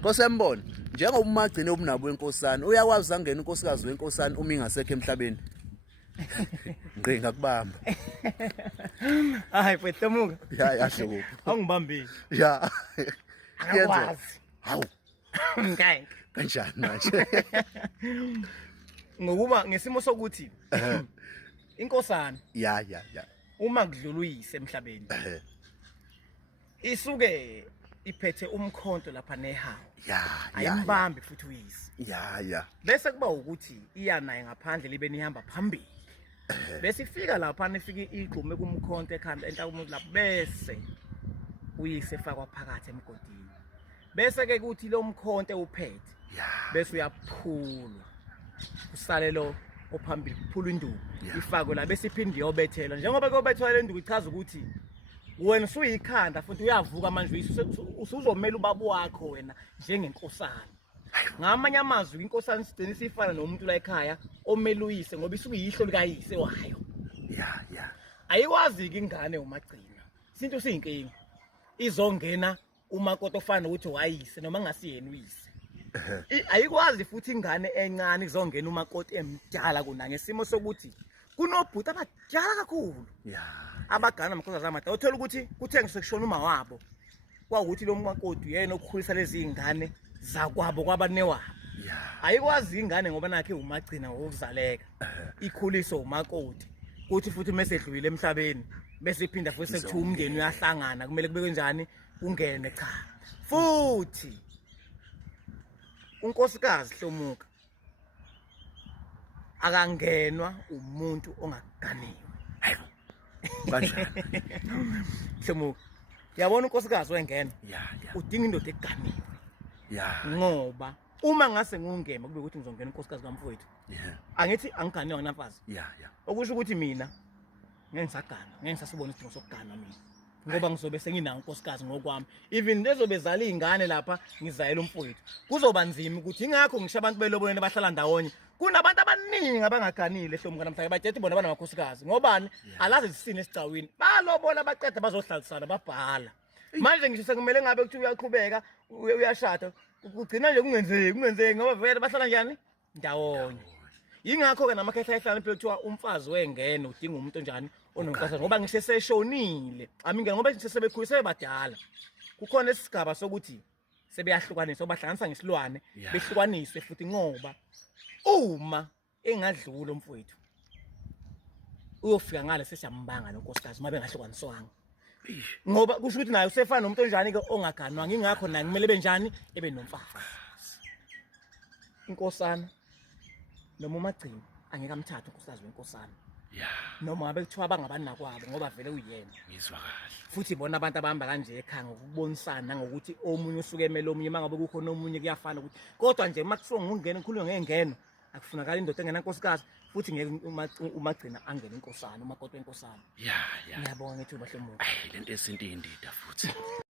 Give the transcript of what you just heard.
Nkosembona, njengoba umagcine obunabo wenkosana, uyakwazi angena unkosikazi wenkosana uma ingasekho emhlabeni. Ngqe ngakubamba. Hayi mfethu muka. Ya yahluko. Awungibambile. Ya. Akwazi. Hawu. Ngeke. Kanjani manje? Ngokuba ngesimo sokuthi inkosana Ya. uma kudlula uyise emhlabeni isuke iphethe umkhonto lapha nehawu. Ya. Ayimbambi futhi uyise. Ya. Bese kuba ukuthi iya naye ngaphandle libe nihamba phambili. Bese ifika lapha nifika igqume kumkhonto ekhanda enhlawumuntu lapho bese uyise efakwa phakathi emgodini. Bese ke kuthi lo mkhonto uphethe. Bese uyaphulwa. Usale lo ophambili kuphula induku ifakwe la bese iphinde iyobethelwa. Njengoba kuyobethelwa le nduku ichaza ukuthi wena usuyikhanda futhi uyavuka manje usuzomela ubaba wakho wena njengenkosana. Ngamanye amazwi inkosana sideni sifana nomuntu la ekhaya omela uyise ngoba isuke yihlo likayise wayo. Ya. Ayikwazi ke ingane umagcina. Isinto siyinkinga. Izongena umakoti ofana ukuthi wayise noma ngasiyena uyise. Ayikwazi futhi ingane encane izongena umakoti emdala kuna ngesimo sokuthi kunobhuti abadala kakhulu. Abagana amakhosi amada uthola ukuthi kuthengiswe kushona uma wabo. Kwawukuthi lo makoti yena okukhulisa lezi ingane zakwabo kwabanewabo. Ayikwazi ingane ngoba nakhe umagcina ngokuzaleka. Ikhuliso umakoti. Kuthi futhi mesedlulile emhlabeni bese iphinda futhi sekuthiwa umndeni uyahlangana kumele kube kanjani ungene cha. Futhi unkosikazi Hlomuka akangenwa umuntu ongaganiwe. Hayibo. Kanjani? Hlomuka yabona unkosikazi wengena. Ya. Udinga indoda eganiwe. Ya. Ngoba uma ngase ngungema kube ukuthi ngizongena unkosikazi kamfowethu. Angithi angiganiwe nafazi. Ya. Okusho ukuthi mina ngeke ngisagana, ngeke ngisasibona isidingo sokugana mina. Ngoba ngizobe senginawo unkosikazi ngokwami. Even lezobezala izingane lapha ngizayela umfowethu. Kuzoba nzima ukuthi ingakho ngisho abantu belobonene bahlala ndawonye. Kunabantu abaningi abangaganile Hlomuka namhlanje bajethi bona banamakhosikazi. Ngobani? Alazi isisine esicawini. Balobola baqeda bazohlalisana babhala. Manje ngisho sekumele ngabe kuthi uyaqhubeka uyashada kugcina nje kungenzeki ngoba vele bahlala njani ndawonye. Yingakho ke namakhehla ehlala phela kuthiwa umfazi wengene udinga umuntu onjani ononkosikazi ngoba ngisho seshonile. Aminge ngoba ngisho sebekhulise badala. Kukhona isigaba sokuthi sebeyahlukaniswa bahlanganisa ngesilwane behlukaniswe futhi ngoba uma engadlula umfowethu uyofika ngale sesiyambanga nonkosikazi uma bengahlukaniswanga. Ngoba kusho ukuthi naye usefana nomuntu onjani ke ongaganwanga ingakho naye kumele benjani ebe nomfazi. Inkosana noma umagcini angeke amthathe unkosikazi wenkosana. Noma ngabe kuthiwa abangabaninakwabo ngoba vele uyena. Ngizwa kahle. Futhi bona abantu abahamba kanje ekhaya ngokubonisana ngokuthi omunye usuke emele omunye mangabe kukhona omunye kuyafana ukuthi kodwa nje makusuka ngungena enkhulumo ngengeno akufunakala indoda engena nkosikazi futhi ngeke umagcina angena inkosana umakoti wenkosana. Ya. Ngiyabonga ethuba Hlomuka. Lento esinto indida futhi.